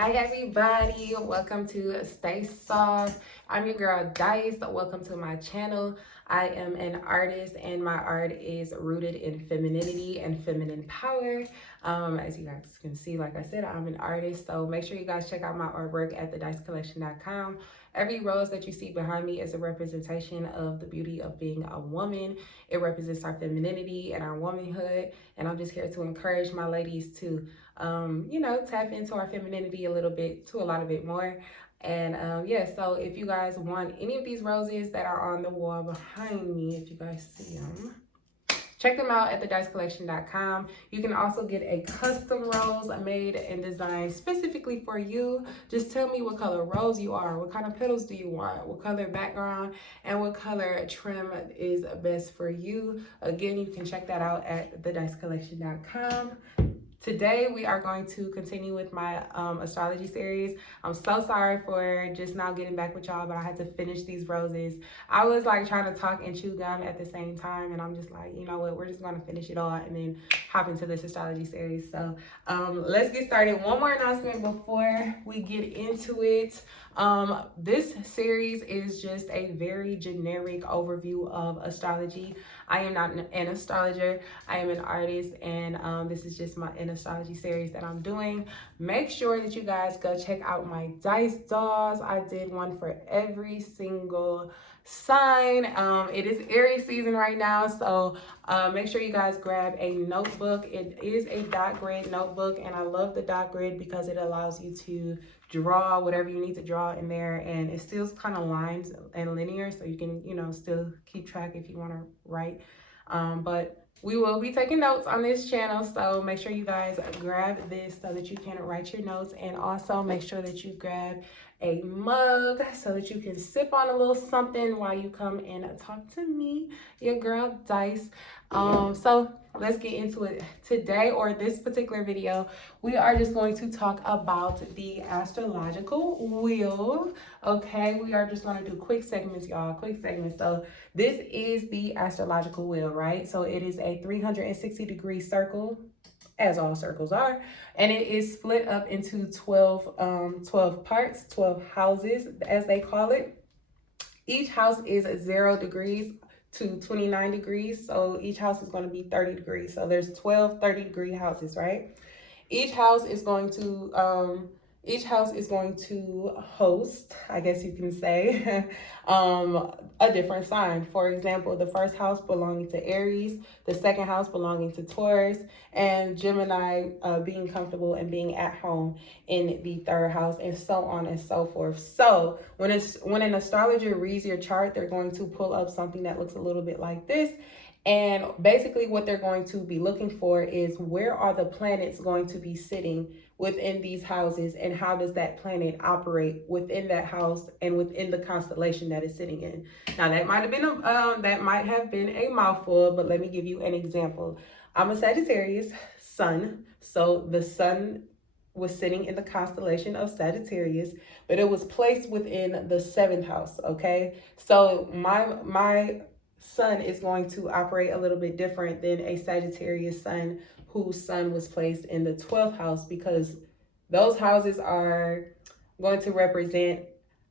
Hi everybody, welcome to Stay Soft. I'm your girl Dice. Welcome to my channel. I am an artist and my art is rooted in femininity and feminine power. As you guys can see, like I said, I'm an artist, so make sure you guys check out my artwork at thedicecollection.com. Every rose that you see behind me is a representation of the beauty of being a woman. It represents our femininity and our womanhood, and I'm just here to encourage my ladies to tap into our femininity a little bit, to a lot of it more. And so if you guys want any of these roses that are on the wall behind me, if you guys see them, check them out at thedicecollection.com. You can also get a custom rose made and designed specifically for you. Just tell me what color rose you are, what kind of petals do you want, what color background, and what color trim is best for you. Again, you can check that out at thedicecollection.com. Today, we are going to continue with my astrology series. I'm so sorry for just now getting back with y'all, but I had to finish these roses. I was like trying to talk and chew gum at the same time, and I'm just like, you know what, we're just going to finish it all and then hop into this astrology series. So let's get started. One more announcement before we get into it. This series is just a very generic overview of astrology. I am not an astrologer. I am an artist, and this is just an astrology series that I'm doing. Make sure that you guys go check out my dice dolls. I did one for every single sign. It is Aries season right now, so make sure you guys grab a notebook. It is a dot grid notebook, and I love the dot grid because it allows you to draw whatever you need to draw in there, and it still kind of lines and linear, so you can still keep track if you want to write. But we will be taking notes on this channel, so make sure you guys grab this so that you can write your notes, and also make sure that you grab a mug so that you can sip on a little something while you come and talk to me, your girl Dice. So let's get into it. Today, or this particular video, we are just going to talk about the astrological wheel. Okay, we are just going to do quick segments, y'all, quick segments. So this is the astrological wheel, right? So it is a 360-degree circle, as all circles are, and it is split up into 12 parts, 12 houses, as they call it. Each house is 0 degrees to 29 degrees, so each house is going to be 30 degrees. So there's 12 30-degree houses, right? Each house is going to host, I guess you can say, a different sign. For example, the first house belonging to Aries, the second house belonging to Taurus, and Gemini being comfortable and being at home in the third house, and so on and so forth. So when an astrologer reads your chart, they're going to pull up something that looks a little bit like this. And basically what they're going to be looking for is, where are the planets going to be sitting within these houses, and how does that planet operate within that house and within the constellation that it's sitting in. Now that might have been a mouthful, but let me give you an example. I'm a Sagittarius sun, so the sun was sitting in the constellation of Sagittarius, but it was placed within the 7th house. Okay, so my sun is going to operate a little bit different than a Sagittarius sun whose sun was placed in the 12th house, because those houses are going to represent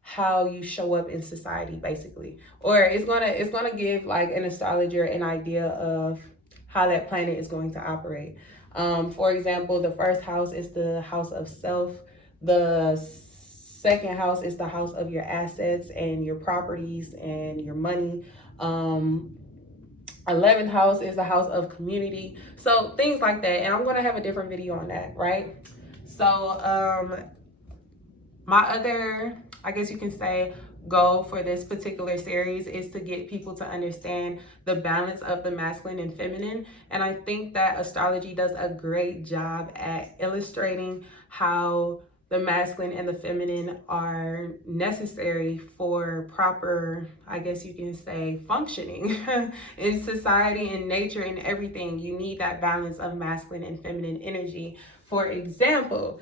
how you show up in society, basically. Or it's gonna give like an astrologer an idea of how that planet is going to operate. For example, the first house is the house of self. The second house is the house of your assets and your properties and your money. 11th house is the house of community. So things like that. And I'm going to have a different video on that, right? So my other, I guess you can say, goal for this particular series is to get people to understand the balance of the masculine and feminine. And I think that astrology does a great job at illustrating how the masculine and the feminine are necessary for proper, I guess you can say, functioning in society and nature and everything. You need that balance of masculine and feminine energy. For example,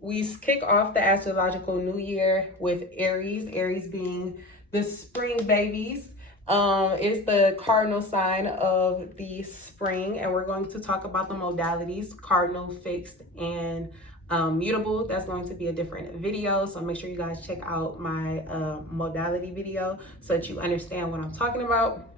we kick off the astrological new year with Aries being the spring babies. It's the cardinal sign of the spring, and we're going to talk about the modalities: cardinal, fixed, and mutable. That's going to be a different video, so make sure you guys check out my modality video so that you understand what I'm talking about.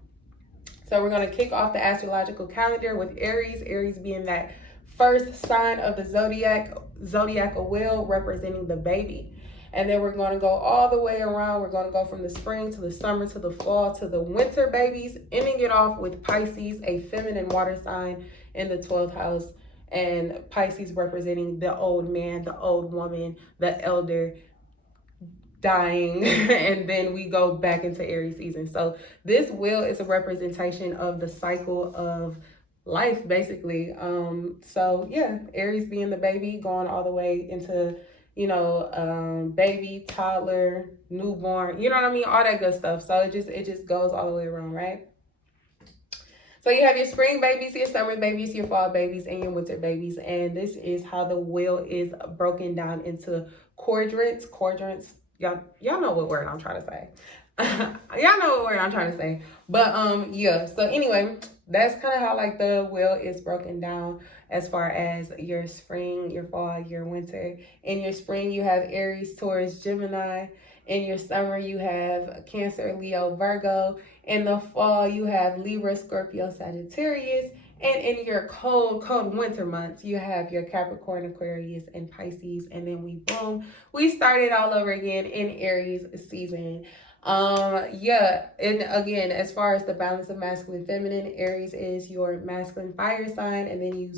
So we're going to kick off the astrological calendar with Aries. Aries being that first sign of the zodiacal wheel, representing the baby. And then we're going to go all the way around. We're going to go from the spring to the summer to the fall to the winter babies, ending it off with Pisces, a feminine water sign in the 12th house. And Pisces representing the old man, the old woman, the elder, dying. And then we go back into Aries season. So this wheel is a representation of the cycle of life, basically. So yeah, Aries being the baby, going all the way into, baby, toddler, newborn, you know what I mean, all that good stuff. So it just goes all the way around, right? So you have your spring babies, your summer babies, your fall babies, and your winter babies. And this is how the wheel is broken down into quadrants. Y'all know what word I'm trying to say. Y'all know what word I'm trying to say. But yeah. So anyway, that's kind of how like the wheel is broken down as far as your spring, your fall, your winter. In your spring, you have Aries, Taurus, Gemini. In your summer, you have Cancer, Leo, Virgo. In the fall, you have Libra, Scorpio, Sagittarius. And in your cold winter months, you have your Capricorn, Aquarius, and Pisces. And then we started all over again in Aries season. Yeah, and again, as far as the balance of masculine, feminine, Aries is your masculine fire sign, and then you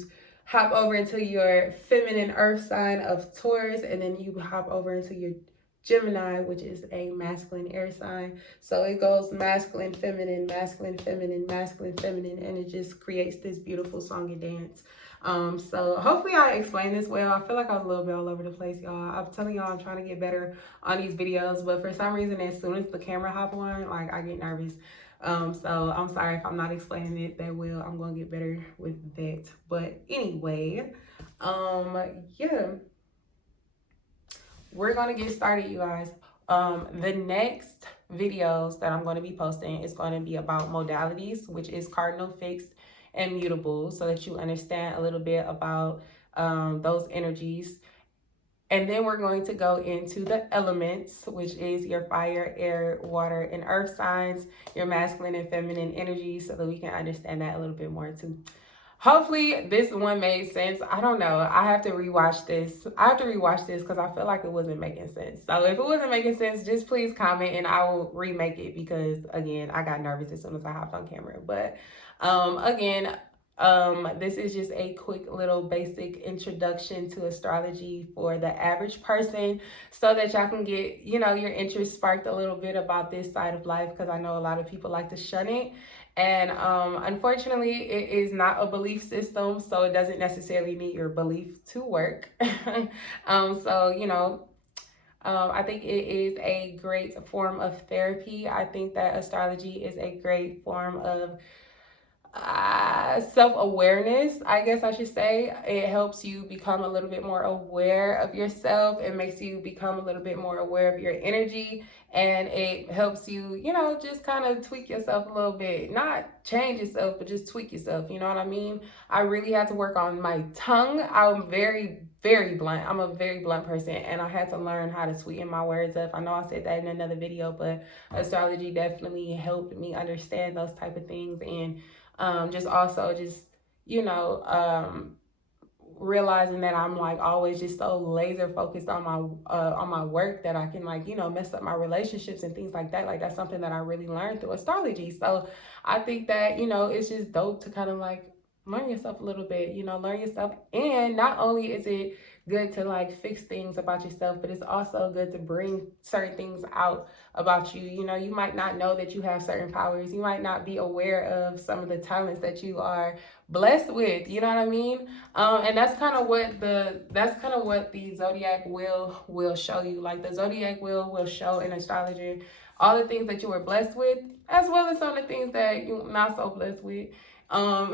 hop over into your feminine earth sign of Taurus, and then you hop over into your Gemini, which is a masculine air sign. So it goes masculine, feminine, masculine, feminine, masculine, feminine, and it just creates this beautiful song and dance. So hopefully I explained this well. I feel like I was a little bit all over the place, y'all. I'm telling y'all I'm trying to get better on these videos, but for some reason, as soon as the camera hop on, like I get nervous. So I'm sorry if I'm not explaining it that well. I'm gonna get better with that. But anyway, yeah. We're going to get started, you guys. The next videos that I'm going to be posting is going to be about modalities, which is cardinal, fixed, and mutable, so that you understand a little bit about those energies. And then we're going to go into the elements, which is your fire, air, water, and earth signs, your masculine and feminine energies, so that we can understand that a little bit more too. Hopefully this one made sense. I don't know. I have to rewatch this. Because I feel like it wasn't making sense. So if it wasn't making sense, just please comment and I will remake it, because again, I got nervous as soon as I hopped on camera. But again, this is just a quick little basic introduction to astrology for the average person, so that y'all can get, your interest sparked a little bit about this side of life, because I know a lot of people like to shun it. And unfortunately, it is not a belief system, so it doesn't necessarily need your belief to work. I think it is a great form of therapy. I think that astrology is a great form of self-awareness, I guess I should say. It helps you become a little bit more aware of yourself. It makes you become a little bit more aware of your energy, and it helps you, just kind of tweak yourself a little bit. Not change yourself, but just tweak yourself, you know what I mean? I really had to work on my tongue. I'm very blunt. I'm a very blunt person, and I had to learn how to sweeten my words up. I know I said that in another video, but astrology definitely helped me understand those type of things. And realizing that I'm like always just so laser focused on my work, that I can mess up my relationships and things like that. Like that's something that I really learned through astrology. So I think that, it's just dope to kind of like learn yourself a little bit, learn yourself. And not only is it good to like fix things about yourself, but it's also good to bring certain things out about you. You might not know that you have certain powers. You might not be aware of some of the talents that you are blessed with, you know what I mean? And that's kind of what the zodiac will show you. Like the zodiac will show an astrologer all the things that you were blessed with, as well as some of the things that you're not so blessed with. So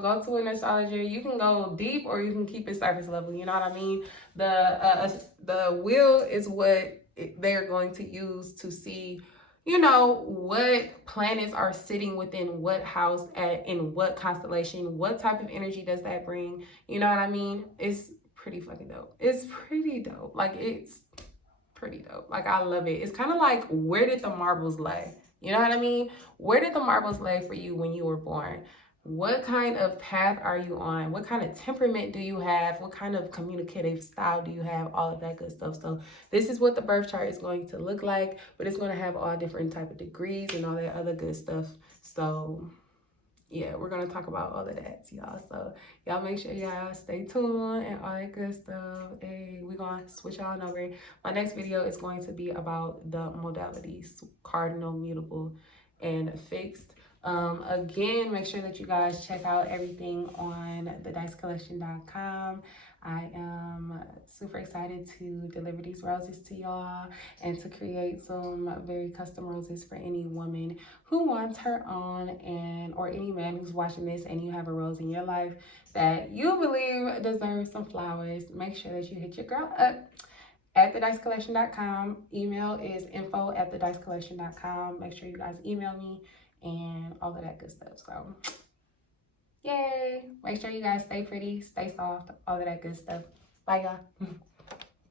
go to an astrologer. You can go deep or you can keep it surface level, you know what I mean? The wheel is what they're going to use to see you know, what planets are sitting within what house at in what constellation, what type of energy does that bring? You know what I mean? It's pretty fucking dope. It's pretty dope. Like it's pretty dope. Like I love it. It's kind of like, where did the marbles lay? You know what I mean? Where did the marbles lay for you when you were born? What kind of path are you on? What kind of temperament do you have? What kind of communicative style do you have? All of that good stuff. So this is what the birth chart is going to look like, but it's going to have all different type of degrees and all that other good stuff. So yeah, we're gonna talk about all of that, y'all. So y'all make sure y'all stay tuned and all that good stuff. Hey, we're gonna switch on over. My next video is going to be about the modalities: cardinal, mutable, and fixed. Again, make sure that you guys check out everything on thedicecollection.com. I am super excited to deliver these roses to y'all and to create some very custom roses for any woman who wants her own, and or any man who's watching this and you have a rose in your life that you believe deserves some flowers. Make sure that you hit your girl up at thedicecollection.com. Email is info@thedicecollection.com. Make sure you guys email me and all of that good stuff. So yay, make sure you guys stay pretty, stay soft, all of that good stuff. Bye y'all.